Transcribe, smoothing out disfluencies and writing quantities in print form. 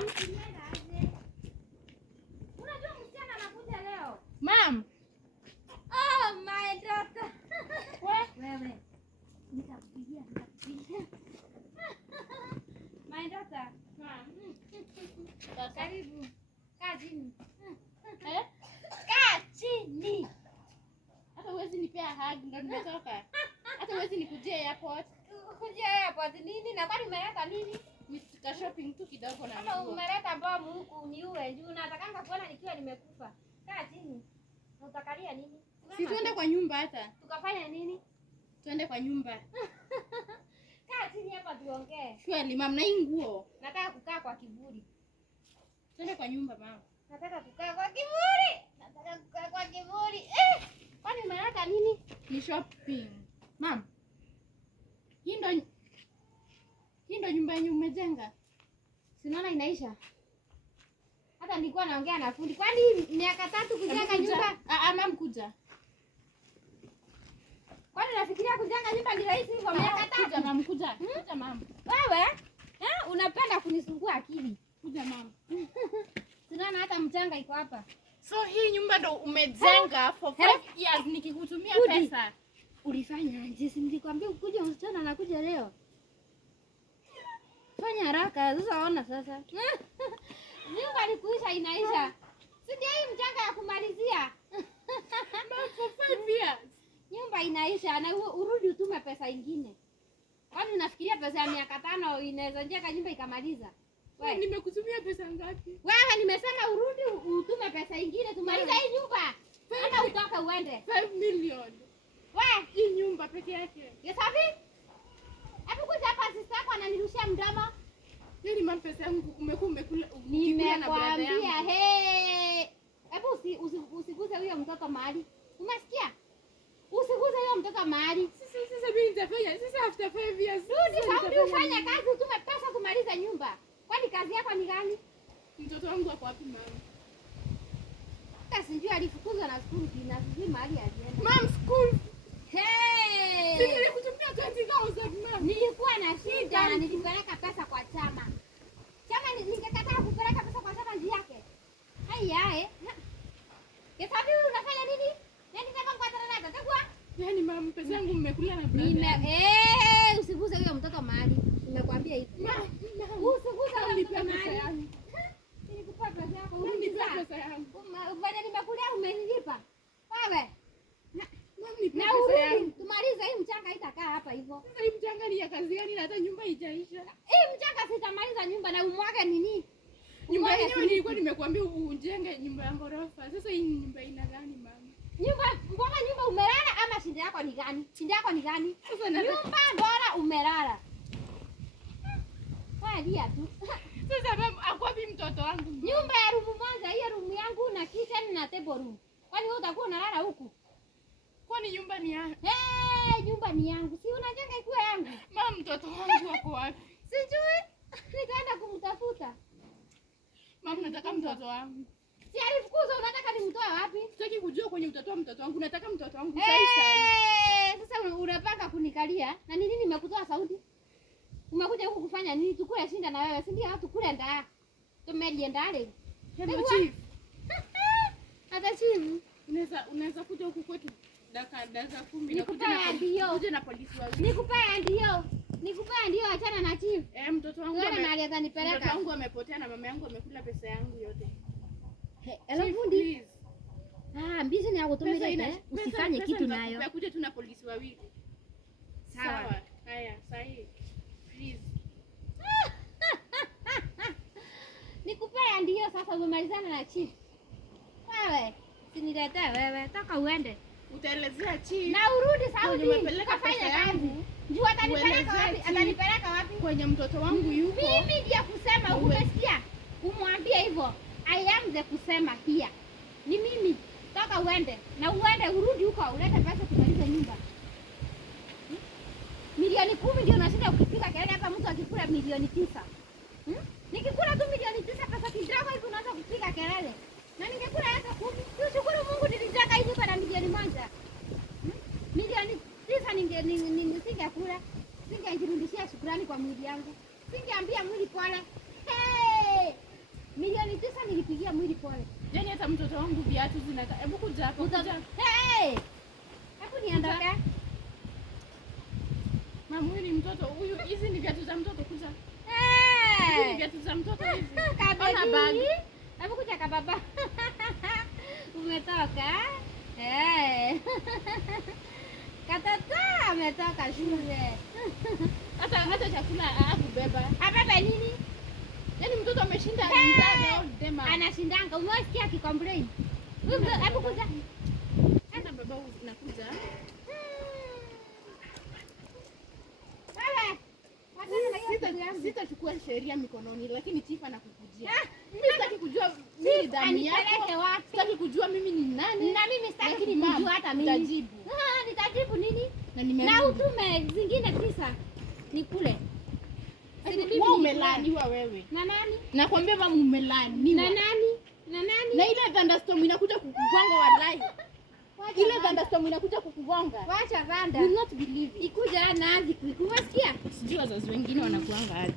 Mom. Unajua msichana anakuja leo. Mom. Oh my daughter. Wewe. Nitakupigia. My daughter. Mom. Karibu. Kaa chini. Kaa chini. Hata huwezi nipea hug ndo nimetoka. Hata huwezi nikujia airport. Kujia airport nini? Na kwani umeleta nini? Nitika shopping tu kidogo na Kama nguo. umeleta bomu huku niue juu natakanga kuona nikiwa nimekufa. Kaa chini. Utakalia nini? Si tuende kwa nyumba hata. Tukafanya nini? Tuende kwa nyumba. Kaa chini hapa tuongee. Surely mom, na hii nguo. Nataka kukaa kwa kivuli. Tuende kwa nyumba mama. Nataka kukaa kwa kivuli. Nataka kukaa kwa kivuli. Kwani umeleta nini? Ni shopping. Mom. Hii ndo nyumba yenye umejenga. Sinaona inaisha. Hata nilikuwa naongea na fundi. Kwani miaka 3 kujenga nyumba? Mom kuja. Kwani unafikiria kujenga nyumba ni rahisi hivyo miaka 3? Kuja mom, kuja. Kuja mom. Wewe? Unapenda kunisumbua akili. Kuja mom. Sinaona hata mchanga iko hapa. So hii nyumba ndo umejenga for 5 years nikikutumia pesa. Ulifanya aje? Si nilikwambia ukuje msichana anakuja leo. Fanya haraka, sasa ona sasa. Nyumba ni kuisha inaisha. Si ndio hii mchanga ya kumalizia? For 5 years. Nyumba inaisha na urudi utume pesa ingine. Kwani unafikiria pesa ya miaka 5 inaweza jenga nyumba ikamaliza? Wewe nimekutumia pesa ngapi? Wewe nimesema urudi utume pesa ingine tumalize hii nyumba. Hata utoka uende. 5 million. Wewe Hii nyumba peke yake. Yesabi? Hebu kuja hapa sister yako ananirushia mdomo. Yaani mama pesa yangu umekula na brother yangu. Nimekwambia hebu usiguze huyo mtoto mahali. Umesikia? Usiguze huyo mtoto mahali. Sasa mimi nitafanya sasa after 5 years. Rudi Saudi ufanye kazi utume pesa tumalize nyumba. Kwani kazi yako ni gani? Mtoto wangu ako wapi mama? Hata sijui alifukuzwa na school na sijui mahali alienda. Mom school. Hey! Nilikutumia 20,000 mom. Nilikuwa na shida na nilipeleka pesa kwa chama. Chama ningekataa kupeleka pesa kwa chama njia yake. Haya Yesabi unafanya nini? Nani kama kwa tena natakuwa? Yaani mom pesa yangu mmekula na brother. Usiguze huyo mtoto mahali. Nimekwambia hivi. Usiguze huyo mtoto mahali. Nilikupa pesa yako Unanipa pesa yangu. Bwana nimekulia umenilipa. Wewe. Na urudi tumalize hii mchanga itakaa hapa hivyo. Sasa hii mchanga ni ya kazi gani na hata nyumba haijaisha? Hii mchanga sitamaliza nyumba na umwage nini? Nyumba yenyewe nilikuwa nimekuambia ujenge nyumba ya ghorofa. Sasa hii nyumba ina gani mama? Mbona nyumba umelala ama shida yako ni gani? Shida yako ni gani? Sasa nyumba bora umelala. Wewe dia tu. Sasa mama akwapi mtoto wangu? Nyumba ya room moja, hiyo room yangu na kitchen na table room. Kwani wewe utakuwa unalala huku? Kwani nyumba ni yangu? Nyumba ni yangu. Si unajenga ikuwe yangu? Mama mtoto wangu wako wapi? Sijui. Nikaenda kumtafuta. Mama nataka mtoto wangu. Si alifukuzwa unataka nimtoe wapi? Sitaki kujua kwenye utatoa mtoto wangu. Nataka mtoto wangu sasa unapanga kunikalia? Na nini nimekutoa Saudi? Umekuja huku kufanya nini? Tukule shinda na wewe, si ndio? Tukule ndaa. Tumelie ndale. Hello chief. Hata chief. Unaweza kuja huku kwetu dakika 10 na kuja na polisi wawili. Nikupea ndio achana na chief. Mtoto wangu atanipeleka. Mtoto wangu amepotea na mama yangu amekula pesa yangu yote. Fundi. Mbizi ni akutumia usifanye kitu nayo. Utakuja tu na polisi wawili. Sawa. Haya, sahi. Please. Nikupea ndio sasa umemalizana na chief. Wewe, siniletee wewe, toka uende. Utaelezea chief. Na urudi Saudi. Nimepeleka pesa yangu. Juu atanipeleka wapi? Atanipeleka wapi? Kwenye mtoto wangu yuko. Mimi ndiye kusema, umesikia? Umwambie hivyo. I am the kusema here. Ni mimi. Toka uende. Na uende urudi huko ulete pesa tumalize nyumba. Milioni 10 ndio unashinda ukipiga kelele hapa mtu akikula milioni 9. Nikikula tu milioni 9 pesa kidogo hivi unaanza kupiga kelele. Na ningekula hata 10. Tushukuru Mungu nilijenga hii nyumba na milioni 1. Milioni 9 nisingekula. Singejirudishia shukrani kwa mwili yangu. Singeambia mwili pole. Milioni 9 nilipigia mwili pole. Yaani hata mtoto wangu viatu zinaka. Hebu kuja hapo. Hey! Hebu niondoke. Mwili mtoto huyu, hizi ni viatu za mtoto kuja. Hizi ni viatu za mtoto hizi. Ona bag. Hebu kuja kababa. Umetoka? Katoto ametoka shule. Hata chakula hakubeba. Abeba nini? Yaani mtoto ameshinda all day. Anashindanga. Umesikia akicomplain? Hebu kuja. Hata baba unakuja. Sitachukua sheria mikononi, lakini chief anakukujia. Mimi sitaki kujua mimi damu yako. Sitaki kujua mimi ni nani. Na mimi sitaki kujua hata mimi. Nitajibu nini? Na utume zingine 9 ni kule. Wewe umelaniwa wewe. Na nani? Nakwambia mama umelaniwa. Na nani? Na ile thunderstorm inakuja kukugonga wallahi. Ile thunderstorm inakuja kukugonga. Wacha Vanda. You will not believe it. Ikuja na azi kusikia. Sijui wazazi wengine wanakuanga aje.